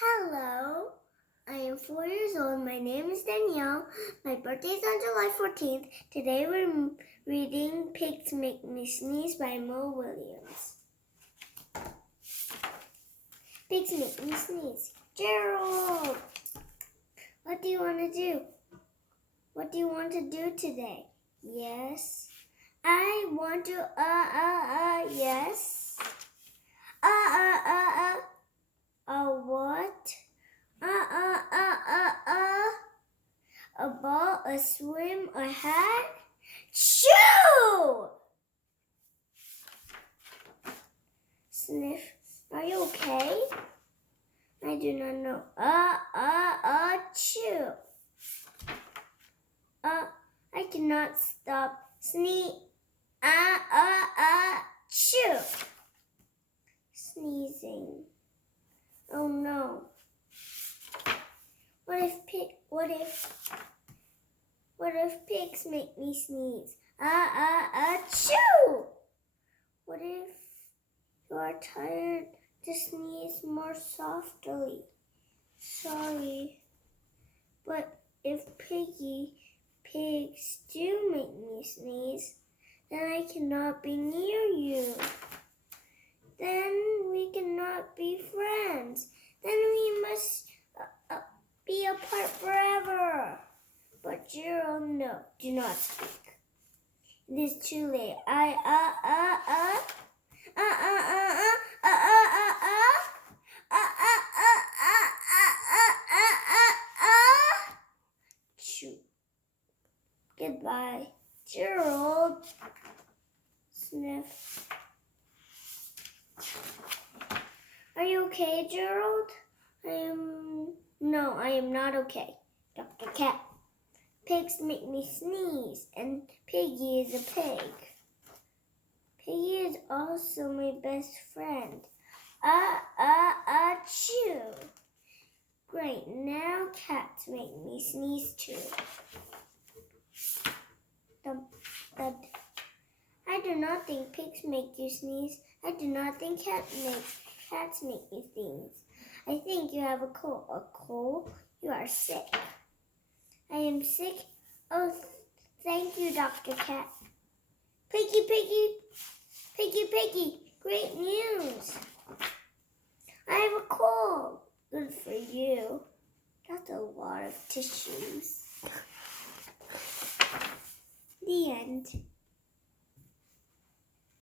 Hello, I am 4 years old. My name is Danielle. My birthday is on July 14th. Today we're reading Pigs Make Me Sneeze by Mo Williams. Pigs make me sneeze. Gerald, what do you want to do? What do you want to do today? Yes. I want to, yes. What? A ball, a swim, a hat? Shoo! Sniff, are you okay? I do not know. Chew. I cannot stop. Chew. Sneezing. Oh no. What if pigs make me sneeze? Chew! What if you are tired to sneeze more softly? Sorry. But if pigs do make me sneeze, then I cannot be near you. Then we cannot be friends. Then we must be apart forever. But Gerald, no, do not speak. It is too late. Chew. Goodbye, Gerald. Sniff. Are you okay, Gerald? No, I am not okay. Dr. Cat. Pigs make me sneeze, and Piggie is a pig. Piggie is also my best friend. Chew. Great, now cats make me sneeze too. Thud. I do not think pigs make you sneeze. I do not think cats make me sneeze. I think you have a cold. A cold? You are sick. I am sick. Oh, thank you, Dr. Cat. Piggie. Great news. I have a cold. Good for you. That's a lot of tissues. The end.